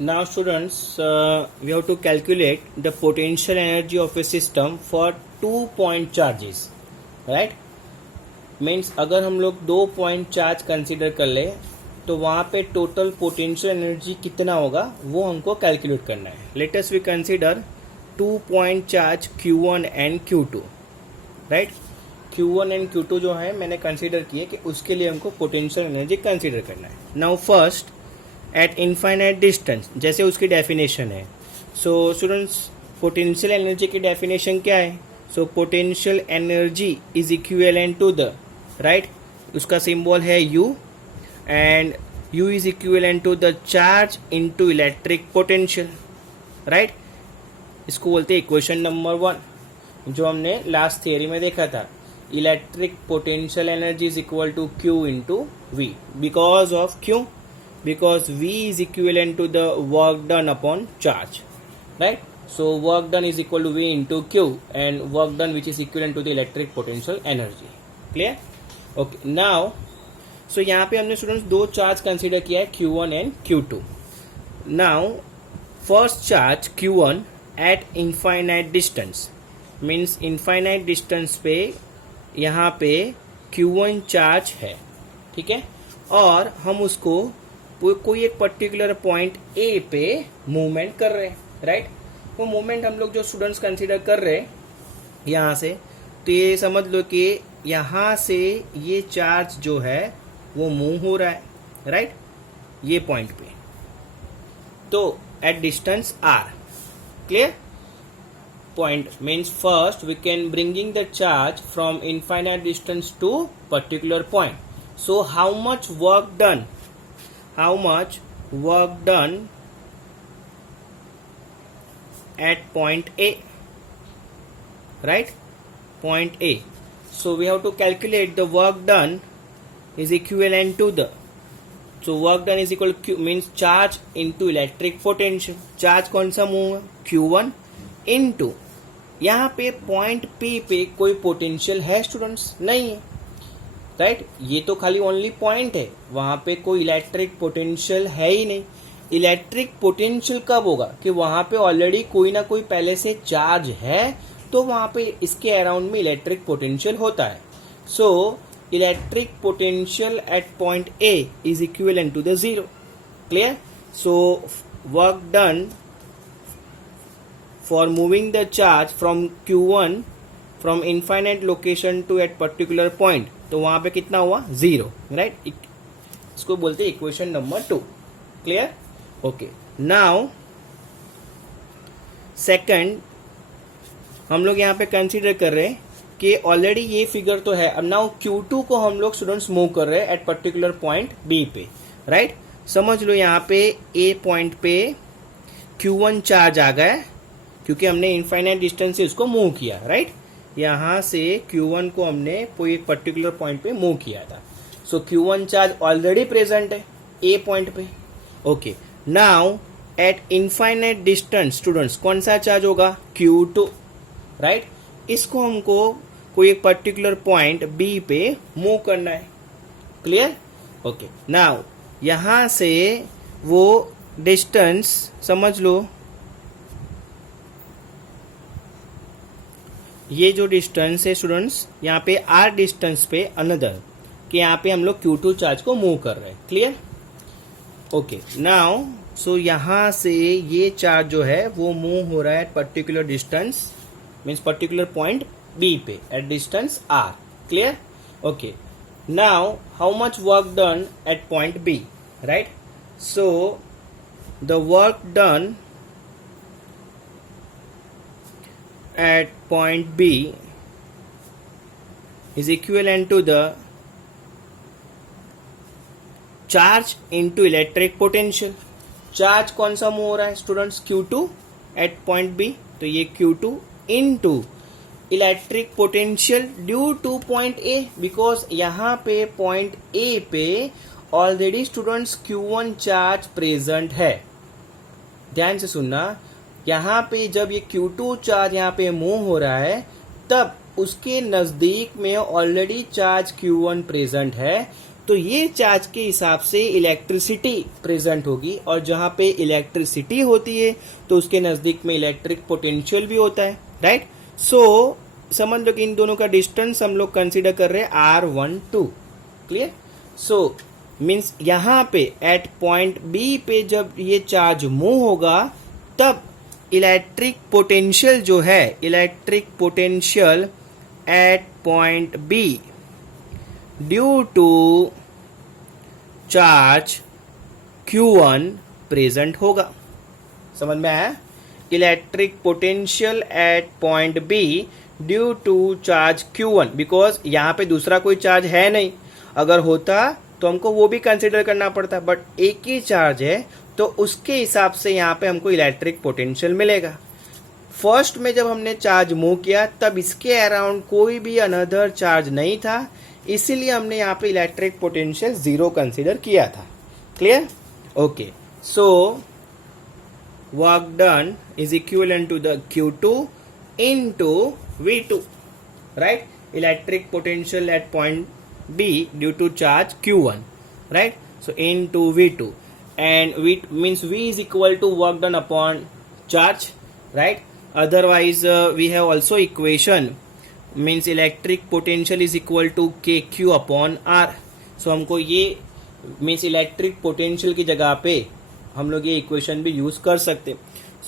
Now students, we have to calculate the potential energy of a system for 2 point charges, right? Means अगर हम लोग 2 point charge consider कर ले तो वहाँ पे टोटल पोटेंशियल एनर्जी कितना होगा वो हमको कैलकुलेट करना है. Let us we consider 2 point charge Q1 and Q2, right. Q1 and Q2 जो है मैंने कंसिडर किए कि उसके लिए हमको पोटेंशियल एनर्जी कंसिडर करना है. Now first at infinite distance, जैसे उसकी डेफिनेशन है. सो स्टूडेंट्स, पोटेंशियल एनर्जी की डेफिनेशन क्या है? So potential energy is equivalent to the, right, उसका सिंबल है U and U is equivalent to the charge into electric potential, right. इसको बोलते हैं इक्वेशन नंबर 1 जो हमने लास्ट थियरी में देखा था. Electric potential energy is equal to Q into V. Because of क्यों? Because V is equivalent to the work done upon charge, right? So work done is equal to V into Q and work done which is equivalent to the electric potential energy. Clear? Okay. Now, so यहाँ पे हमने students दो charge consider किया है Q1 and Q2. Now, first charge Q1 at infinite distance means infinite distance पे यहाँ पे Q1 charge है, ठीक है, और हम उसको कोई एक पर्टिकुलर पॉइंट ए पे मूवमेंट कर रहे हैं, राइट. वो मूवमेंट हम लोग जो स्टूडेंट्स कंसीडर कर रहे हैं यहाँ से, तो ये समझ लो कि यहाँ से ये चार्ज जो है वो मूव हो रहा है, राइट, ये पॉइंट पे. तो at distance R, clear. Point means first we can bringing the charge from infinite distance to particular point. So how much work done, how much work done at point A, right, point A. So we have to calculate the work done is equivalent to the, so work done is equal to Q means charge into electric potential. charge कौन सा move है? Q1 into यहाँ पे point P पे कोई potential है students? नहीं है, राइट. ये तो खाली ओनली पॉइंट है, वहां पे कोई इलेक्ट्रिक पोटेंशियल है ही नहीं. इलेक्ट्रिक पोटेंशियल कब होगा? कि वहां पे ऑलरेडी कोई ना कोई पहले से चार्ज है, तो वहां पे इसके अराउंड में इलेक्ट्रिक पोटेंशियल होता है. So electric potential at point A is equivalent to the 0. Clear. So work done for moving the charge from Q1 from infinite location to at particular point, तो वहां पे कितना हुआ? 0, राइट. इसको बोलते हैं equation number 2. Clear. Okay. Now second हम लोग यहाँ पे कंसीडर कर रहे हैं कि ऑलरेडी ये फिगर तो है. अब नाउ Q2 को हम लोग स्टूडेंट्स मूव कर रहे हैं एट पर्टिकुलर पॉइंट B पे, राइट. समझ लो यहाँ पे A पॉइंट पे Q1 चार्ज आ गया क्योंकि हमने इनफाइनाइट डिस्टेंस से उसको मूव किया, राइट. यहाँ से Q1 को हमने कोई एक पर्टिकुलर पॉइंट पे मूव किया था. सो Q1 चार्ज ऑलरेडी प्रेजेंट है A पॉइंट पे. Okay. Now at infinite distance students कौन सा चार्ज होगा? Q2, right. इसको हमको कोई एक पर्टिकुलर पॉइंट B पे मूव करना है. क्लियर. ओके. नाउ यहाँ से वो डिस्टेंस समझ लो, ये जो डिस्टेंस है स्टूडेंट्स यहाँ पे R डिस्टेंस पे अनदर, कि यहाँ पे हम लोग Q2 चार्ज को मूव कर रहे हैं. क्लियर. ओके. नाउ सो यहाँ से ये चार्ज जो है वो मूव हो रहा है particular distance means particular point B पे at distance R. Clear. Okay. Now how much work done at point B, right. So the work done at point B is equivalent to the charge into electric potential. Charge कौन सा move हो रहा है students? Q2 at point B, तो ये Q2 into electric potential due two point A, because यहाँ पे point A पे already students Q1 charge present है. ध्यान से सुनना, यहाँ पे जब ये Q2 चार्ज यहाँ पे मूव हो रहा है तब उसके नजदीक में ऑलरेडी चार्ज Q1 प्रेजेंट है, तो ये चार्ज के हिसाब से इलेक्ट्रिसिटी प्रेजेंट होगी, और जहां पे इलेक्ट्रिसिटी होती है तो उसके नजदीक में इलेक्ट्रिक पोटेंशियल भी होता है, राइट। सो समझ लो कि इन दोनों का डिस्टेंस हम लोग कंसीडर कर रहे हैं R12, क्लियर। सो मीन्स यहाँ पे एट पॉइंट बी पे जब ये चार्ज मूव होगा तब इलेक्ट्रिक पोटेंशियल जो है, electric potential at point B due to charge Q1 present होगा। समझ में आया? Electric potential at point B due to charge Q1, because यहाँ पे दूसरा कोई चार्ज है नहीं, अगर होता तो हमको वो भी कंसिडर करना पड़ता, बट एक ही चार्ज है तो उसके हिसाब से यहाँ पे हमको इलेक्ट्रिक पोटेंशियल मिलेगा। फर्स्ट में जब हमने चार्ज मूव किया तब इसके अराउंड कोई भी अनदर चार्ज नहीं था, इसीलिए हमने यहाँ पे इलेक्ट्रिक पोटेंशियल 0 कंसिडर किया था, clear. Okay, so work done is equivalent to the Q2 into V2, right? Electric potential at point B due to charge Q1, right? So into V2, and V means V is equal to work done upon charge, right? Otherwise we have also equation means electric potential is equal to KQ upon R. So हमको ये means electric potential की जगह पे हम लोग ये equation भी use कर सकते।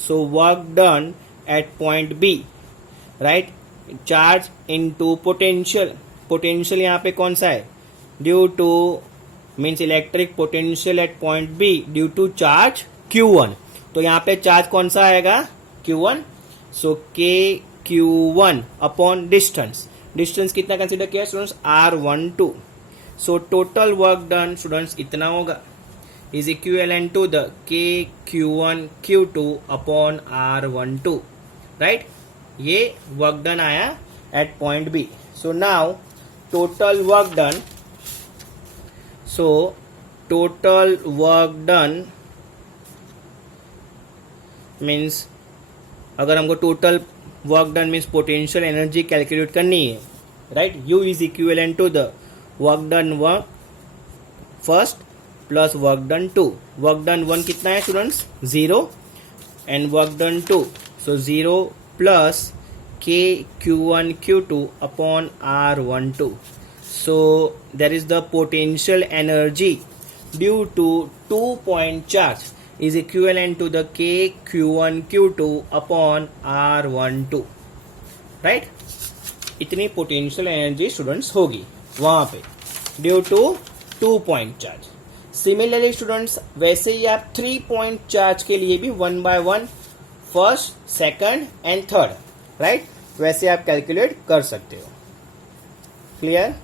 So work done at point B, right, charge into potential, potential यहाँ पे कौन सा है, due to means electric potential at point B due to charge Q1, तो यहाँ पे चार्ज कौन सा आएगा, Q1। So KQ1 upon distance, distance कितना कंसिडर किया students, R12। So total work done students इतना होगा, is equivalent to the KQ1 Q2 upon R12, right. ये वर्क डन आया at point B. So now total work done, so total work done means अगर हमको total work done means potential energy calculate करनी है, right, U is equivalent to the work done work first plus work done 2। Work done 1 कितना है students, 0, and work done 2, so 0 plus KQ1 Q2 upon R12. So there is the potential energy due to 2-point charge is equivalent to the KQ1 Q2 upon R12, right? इतनी potential energy students होगी वहां पे due to 2-point charge। Similarly students, वैसे ही आप 3-point charge के लिए भी 1 by 1 first, second and third, right, वैसे आप कैलकुलेट कर सकते हो, क्लियर।